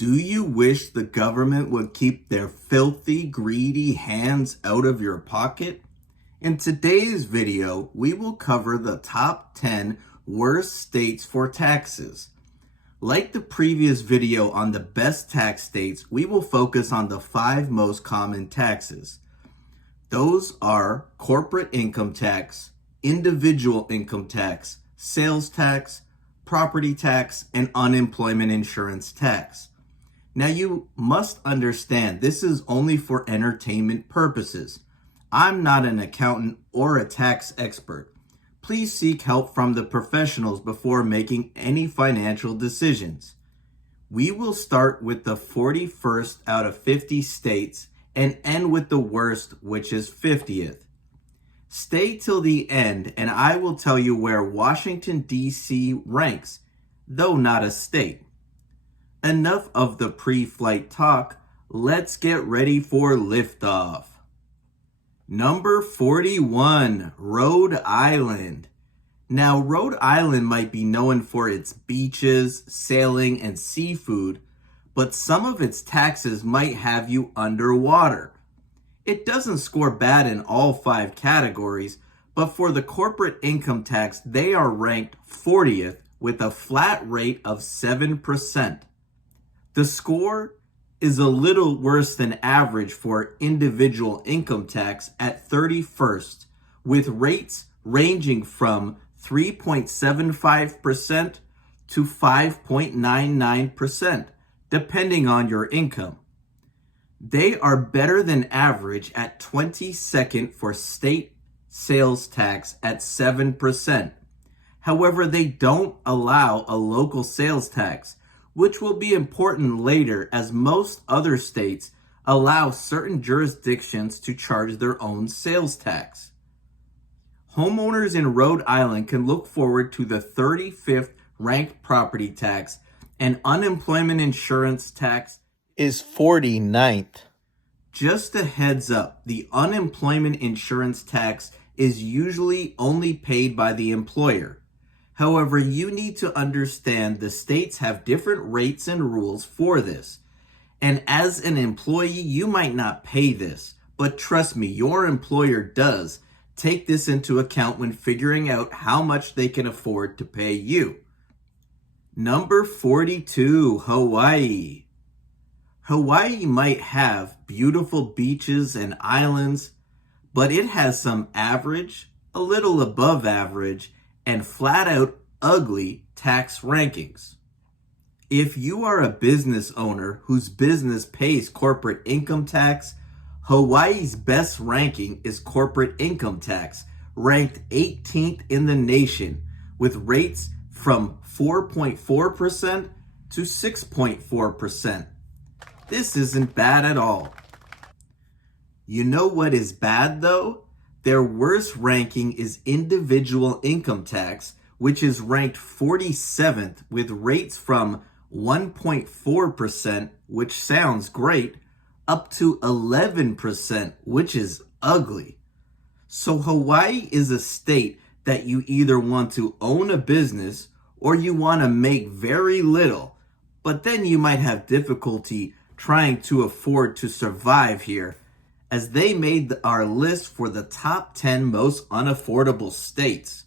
Do you wish the government would keep their filthy, greedy hands out of your pocket? In today's video, we will cover the top 10 worst states for taxes. Like the previous video on the best tax states, we will focus on the 5 most common taxes. Those are corporate income tax, individual income tax, sales tax, property tax, and unemployment insurance tax. Now you must understand this is only for entertainment purposes. I'm not an accountant or a tax expert. Please seek help from the professionals before making any financial decisions. We will start with the 41st out of 50 states and end with the worst, which is 50th. Stay till the end and I will tell you where Washington, D.C. ranks, though not a state. Enough of the pre-flight talk, let's get ready for liftoff. Number 41, Rhode Island. Now, Rhode Island might be known for its beaches, sailing, and seafood, but some of its taxes might have you underwater. It doesn't score bad in all 5 categories, but for the corporate income tax, they are ranked 40th with a flat rate of 7%. The score is a little worse than average for individual income tax at 31st, with rates ranging from 3.75% to 5.99%, depending on your income. They are better than average at 22nd for state sales tax at 7%. However, they don't allow a local sales tax, which will be important later as most other states allow certain jurisdictions to charge their own sales tax. Homeowners in Rhode Island can look forward to the 35th ranked property tax, and unemployment insurance tax is 49th. Just a heads up, the unemployment insurance tax is usually only paid by the employer. However, you need to understand the states have different rates and rules for this. And as an employee, you might not pay this, but trust me, your employer does take this into account when figuring out how much they can afford to pay you. Number 42, Hawaii. Hawaii might have beautiful beaches and islands, but it has some average, a little above average, and flat out ugly tax rankings. If you are a business owner whose business pays corporate income tax, Hawaii's best ranking is corporate income tax, ranked 18th in the nation, with rates from 4.4% to 6.4%. This isn't bad at all. You know what is bad though? Their worst ranking is individual income tax, which is ranked 47th with rates from 1.4%, which sounds great, up to 11%, which is ugly. So Hawaii is a state that you either want to own a business or you want to make very little, but then you might have difficulty trying to afford to survive here, as they made our list for the top 10 most unaffordable states.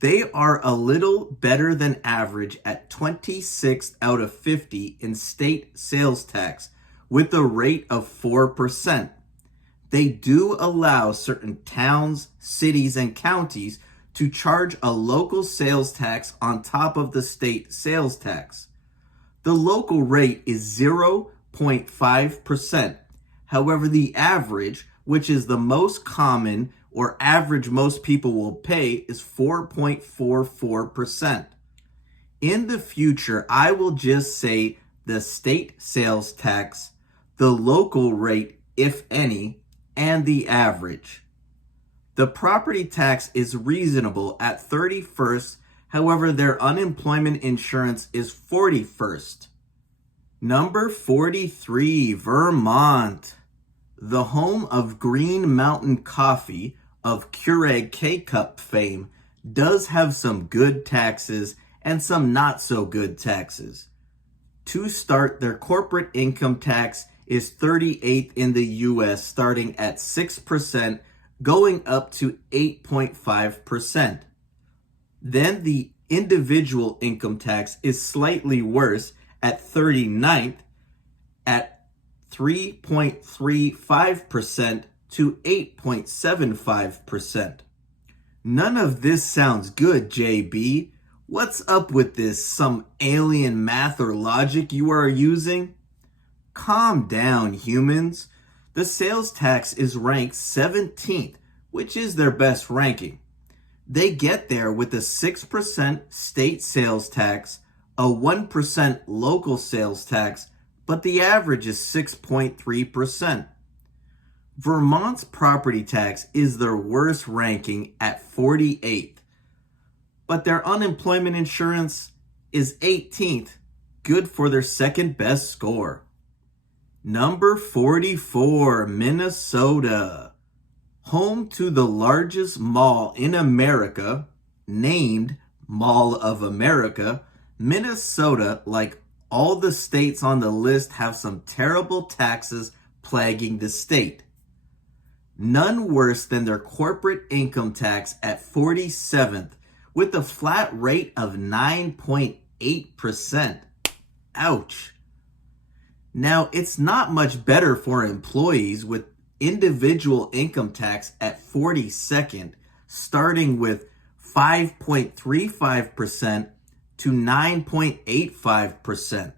They are a little better than average at 26th out of 50 in state sales tax with a rate of 4%. They do allow certain towns, cities, and counties to charge a local sales tax on top of the state sales tax. The local rate is 0.5%. However, the average, which is the most common or average most people will pay, is 4.44%. In the future, I will just say the state sales tax, the local rate, if any, and the average. The property tax is reasonable at 31st, however, their unemployment insurance is 41st. Number 43, Vermont. The home of Green Mountain Coffee of Keurig K-Cup fame does have some good taxes and some not so good taxes. To start, their corporate income tax is 38th in the US, starting at 6%, going up to 8.5%. Then the individual income tax is slightly worse at 39th at 3.35% to 8.75%. None of this sounds good, JB. What's up with this? Some alien math or logic you are using? Calm down, humans. The sales tax is ranked 17th, which is their best ranking. They get there with a 6% state sales tax, a 1% local sales tax, but the average is 6.3%. Vermont's property tax is their worst ranking at 48th, but their unemployment insurance is 18th, good for their second best score. Number 44, Minnesota. Home to the largest mall in America, named Mall of America, Minnesota, like all the states on the list, have some terrible taxes plaguing the state. None worse than their corporate income tax at 47th, with a flat rate of 9.8%. Ouch. Now, it's not much better for employees, with individual income tax at 42nd, starting with 5.35% to 9.85%.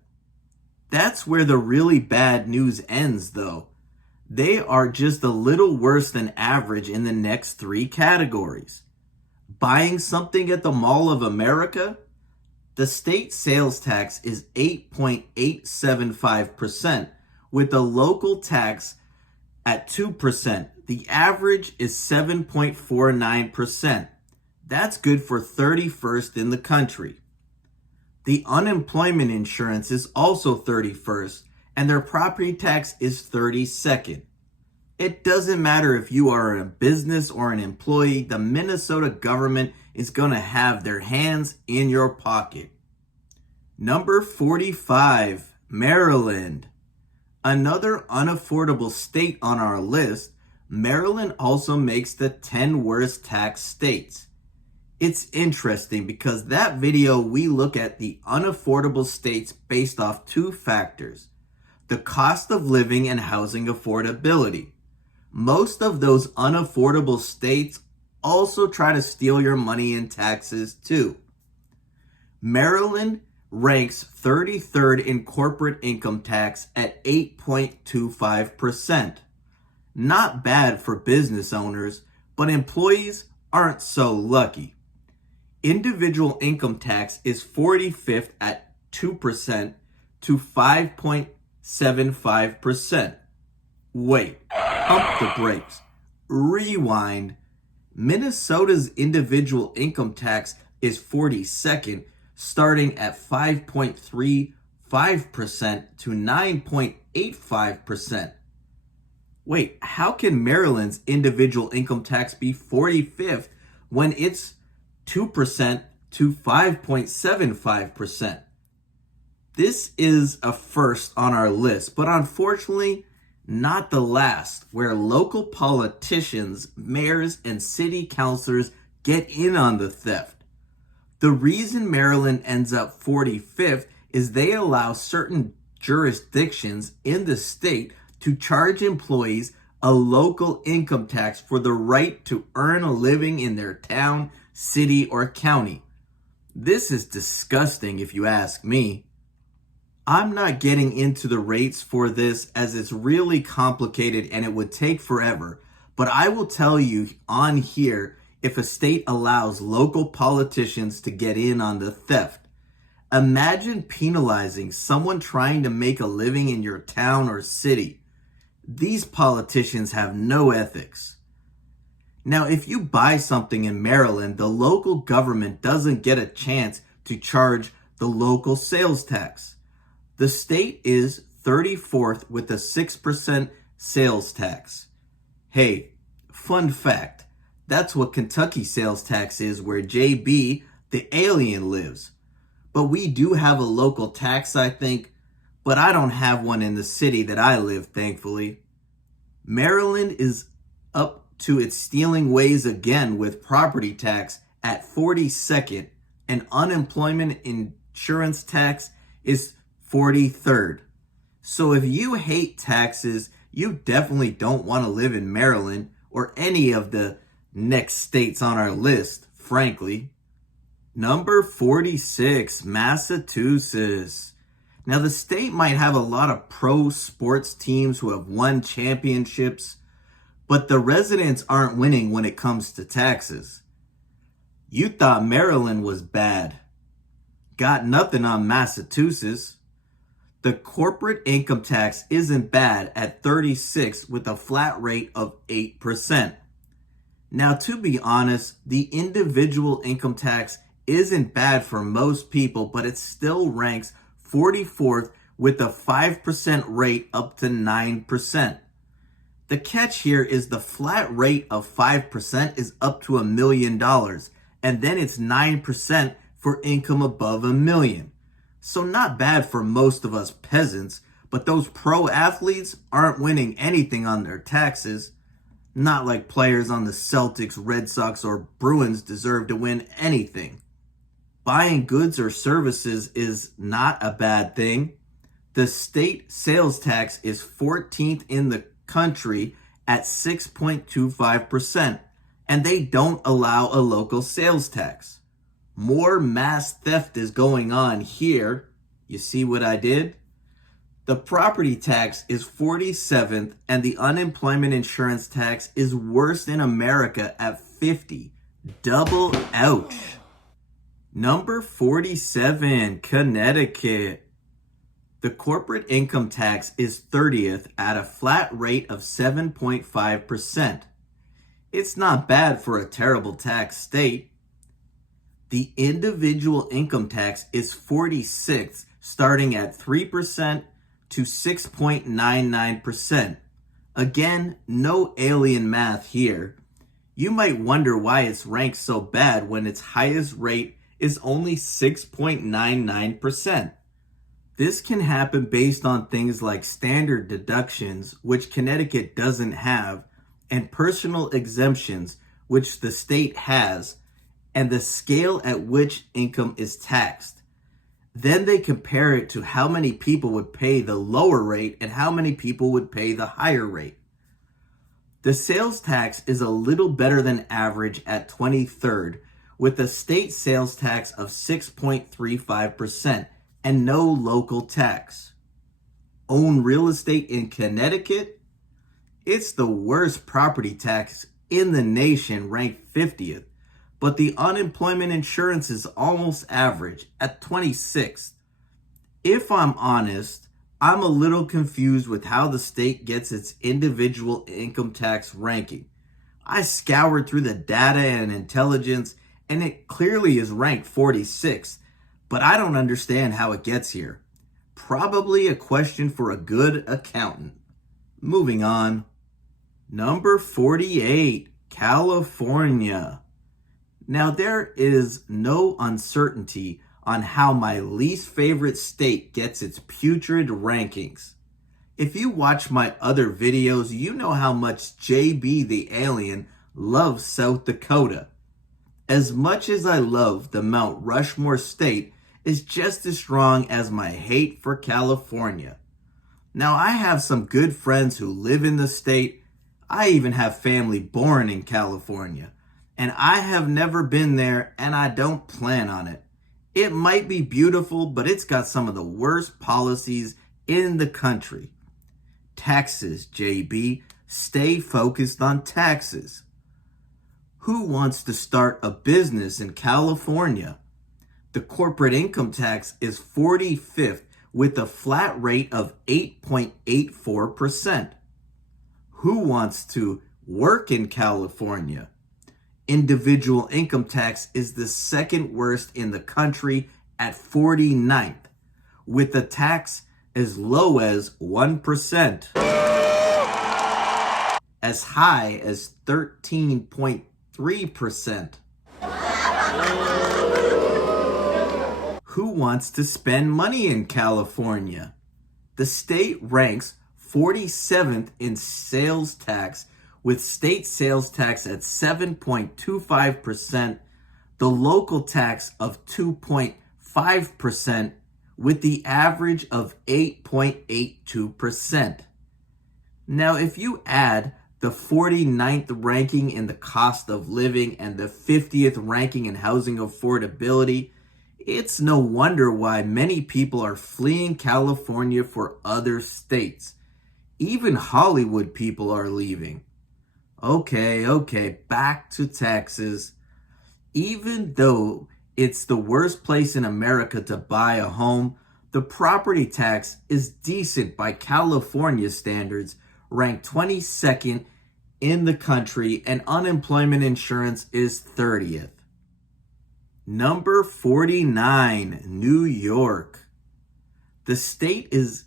That's where the really bad news ends, though. They are just a little worse than average in the next three categories. Buying something at the Mall of America? The state sales tax is 8.875%, with the local tax at 2%. The average is 7.49%. That's good for 31st in the country. The unemployment insurance is also 31st, and their property tax is 32nd. It doesn't matter if you are a business or an employee, the Minnesota government is going to have their hands in your pocket. Number 45, Maryland. Another unaffordable state on our list, Maryland also makes the 10 worst tax states. It's interesting because that video we look at the unaffordable states based off two factors: the cost of living and housing affordability. Most of those unaffordable states also try to steal your money in taxes too. Maryland ranks 33rd in corporate income tax at 8.25%. Not bad for business owners, but employees aren't so lucky. Individual income tax is 45th at 2% to 5.75%. Wait, pump the brakes. Rewind. Minnesota's individual income tax is 42nd, starting at 5.35% to 9.85%. Wait, how can Maryland's individual income tax be 45th when it's 2% to 5.75%? This is a first on our list, but unfortunately, not the last, where local politicians, mayors, and city councilors get in on the theft. The reason Maryland ends up 45th is they allow certain jurisdictions in the state to charge employees a local income tax for the right to earn a living in their town, city, or county. This is disgusting if you ask me. I'm not getting into the rates for this as it's really complicated and it would take forever, but I will tell you on here if a state allows local politicians to get in on the theft. Imagine penalizing someone trying to make a living in your town or city. These politicians have no ethics. Now, if you buy something in Maryland, the local government doesn't get a chance to charge the local sales tax. The state is 34th with a 6% sales tax. Hey, fun fact, that's what Kentucky sales tax is, where JB, the alien, lives. But we do have a local tax, I think, but I don't have one in the city that I live, thankfully. Maryland is up to its stealing ways again with property tax at 42nd and unemployment insurance tax is 43rd. So if you hate taxes, you definitely don't want to live in Maryland or any of the next states on our list, frankly. Number 46, Massachusetts. Now, the state might have a lot of pro sports teams who have won championships, but the residents aren't winning when it comes to taxes. You thought Maryland was bad. Got nothing on Massachusetts. The corporate income tax isn't bad at 36 with a flat rate of 8%. Now, to be honest, the individual income tax isn't bad for most people, but it still ranks 44th with a 5% rate up to 9%. The catch here is the flat rate of 5% is up to $1 million, and then it's 9% for income above $1 million. So not bad for most of us peasants, but those pro athletes aren't winning anything on their taxes. Not like players on the Celtics, Red Sox, or Bruins deserve to win anything. Buying goods or services is not a bad thing. The state sales tax is 14th in the country at 6.25%, and they don't allow a local sales tax. More mass theft is going on here. You see what I did? The property tax is 47th, and the unemployment insurance tax is worst in America at 50. Double ouch. Number 47, Connecticut. The corporate income tax is 30th at a flat rate of 7.5%. It's not bad for a terrible tax state. The individual income tax is 46th, starting at 3% to 6.99%. Again, no alien math here. You might wonder why it's ranked so bad when its highest rate is only 6.99%. This can happen based on things like standard deductions, which Connecticut doesn't have, and personal exemptions, which the state has, and the scale at which income is taxed. Then they compare it to how many people would pay the lower rate and how many people would pay the higher rate. The sales tax is a little better than average at 23rd, with a state sales tax of 6.35% and no local tax. Own real estate in Connecticut? It's the worst property tax in the nation, ranked 50th. But the unemployment insurance is almost average at 26th. If I'm honest, I'm a little confused with how the state gets its individual income tax ranking. I scoured through the data and intelligence, and it clearly is ranked 46th, but I don't understand how it gets here. Probably a question for a good accountant. Moving on. Number 48, California. Now, there is no uncertainty on how my least favorite state gets its putrid rankings. If you watch my other videos, you know how much JB the Alien loves South Dakota. As much as I love the Mount Rushmore state is just as strong as my hate for California. Now, I have some good friends who live in the state. I even have family born in California. And I have never been there, and I don't plan on it. It might be beautiful, but it's got some of the worst policies in the country. Taxes, JB. Stay focused on taxes. Who wants to start a business in California? The corporate income tax is 45th with a flat rate of 8.84%. Who wants to work in California? Individual income tax is the second worst in the country at 49th, with a tax as low as 1%, as high as 13.3%. Who wants to spend money in California? The state ranks 47th in sales tax, with state sales tax at 7.25%, the local tax of 2.5%, with the average of 8.82%. Now, if you add the 49th ranking in the cost of living and the 50th ranking in housing affordability, it's no wonder why many people are fleeing California for other states. Even Hollywood people are leaving. Okay, back to Texas. Even though it's the worst place in America to buy a home, the property tax is decent by California standards, ranked 22nd in the country, and unemployment insurance is 30th. Number 49, New York. The state is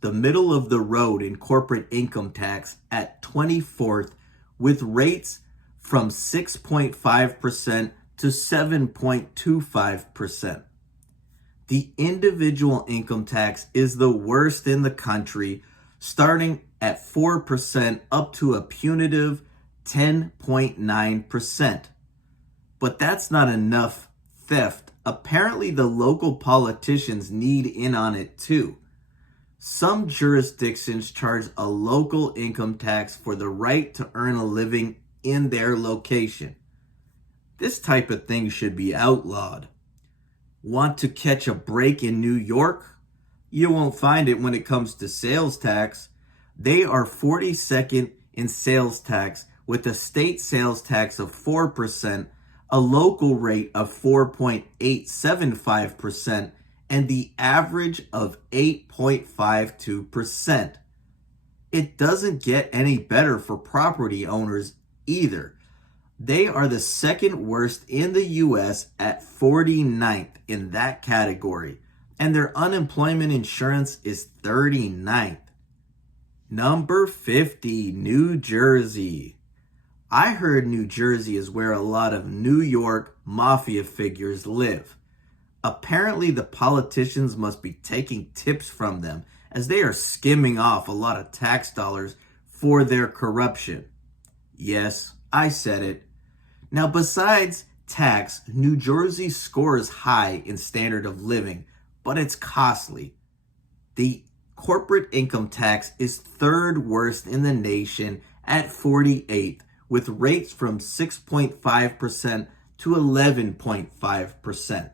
the middle of the road in corporate income tax at 24th, with rates from 6.5% to 7.25%. The individual income tax is the worst in the country, starting at 4% up to a punitive 10.9%. But that's not enough theft. Apparently, the local politicians need in on it too. Some jurisdictions charge a local income tax for the right to earn a living in their location. This type of thing should be outlawed. Want to catch a break in New York? You won't find it when it comes to sales tax. They are 42nd in sales tax, with a state sales tax of 4%, a local rate of 4.875%, and the average of 8.52%. It doesn't get any better for property owners either. They are the second worst in the U.S. at 49th in that category, and their unemployment insurance is 39th. Number 50, New Jersey. I heard New Jersey is where a lot of New York mafia figures live. Apparently, the politicians must be taking tips from them, as they are skimming off a lot of tax dollars for their corruption. Yes, I said it. Now, besides tax, New Jersey scores high in standard of living, but it's costly. The corporate income tax is third worst in the nation at 48th, with rates from 6.5% to 11.5%.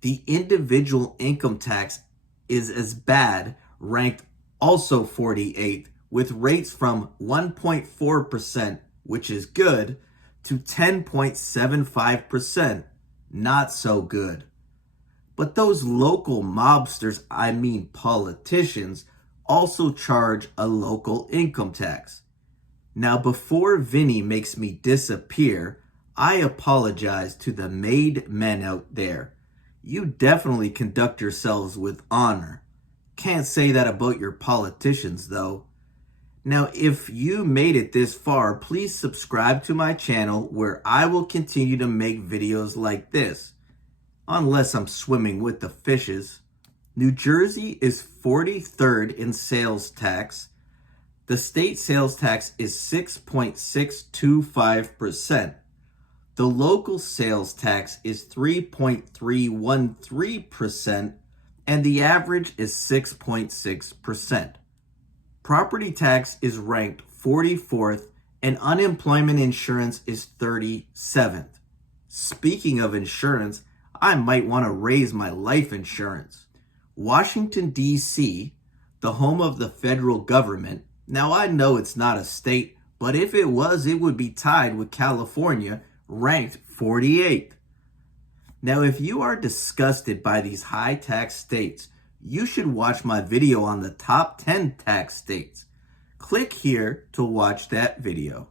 The individual income tax is as bad, ranked also 48th, with rates from 1.4%, which is good, to 10.75%, not so good. But those local mobsters, I mean politicians, also charge a local income tax. Now, before Vinny makes me disappear, I apologize to the made men out there. You definitely conduct yourselves with honor. Can't say that about your politicians, though. Now, if you made it this far, please subscribe to my channel where I will continue to make videos like this. Unless I'm swimming with the fishes. New Jersey is 43rd in sales tax. The state sales tax is 6.625%. The local sales tax is 3.313%, and the average is 6.6%. Property tax is ranked 44th, and unemployment insurance is 37th. Speaking of insurance, I might want to raise my life insurance. Washington, D.C., the home of the federal government. Now, I know it's not a state, but if it was, it would be tied with California, ranked 48th. Now, if you are disgusted by these high tax states, you should watch my video on the top 10 tax states. Click here to watch that video.